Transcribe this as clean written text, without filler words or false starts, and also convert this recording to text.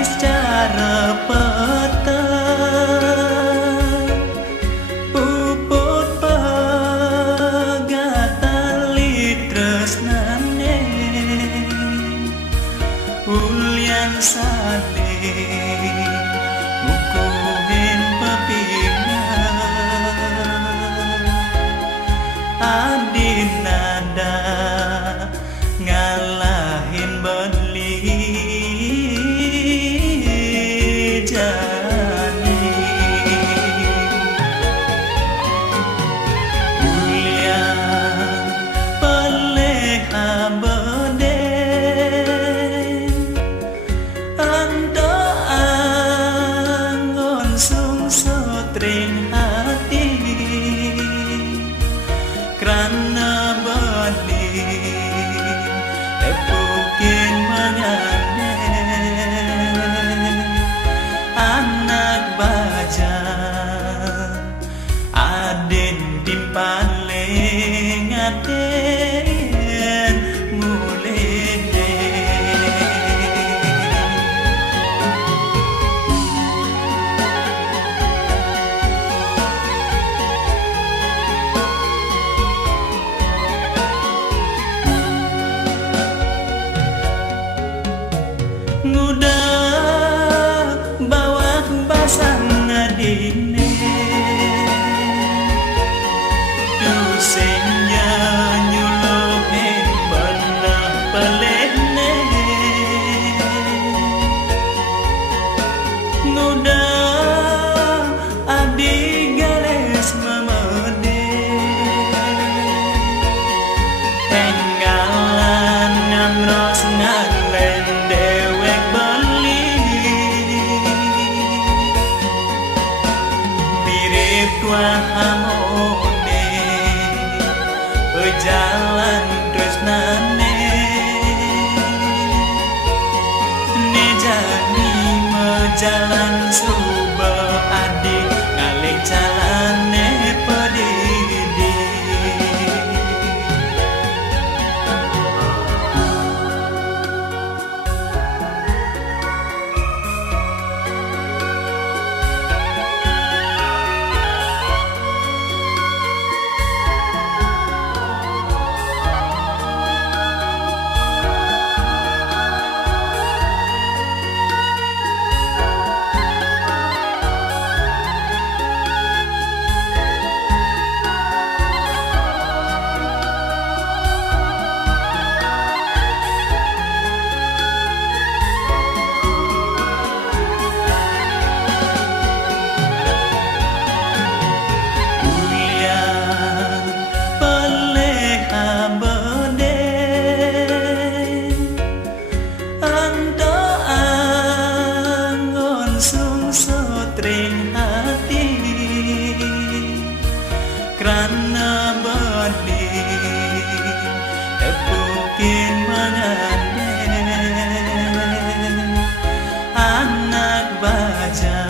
Secara peta puput pegatali tresnane ulyan sate bukuhin pepingan adinada ngalahin beli Tring hati karena benih epukin menganen anak baja aden timpaling aden mulai ngudah bawa basang ngadine dusenya nyuluhin benang pelene ngudah adi garis memede tenggalan ngamros ngalen dewek beli mirip tua hamone berjalan terus nane nejani mejalan suba adik ngalik jalane pedidi tring hati karena benih epukin menganen anak baja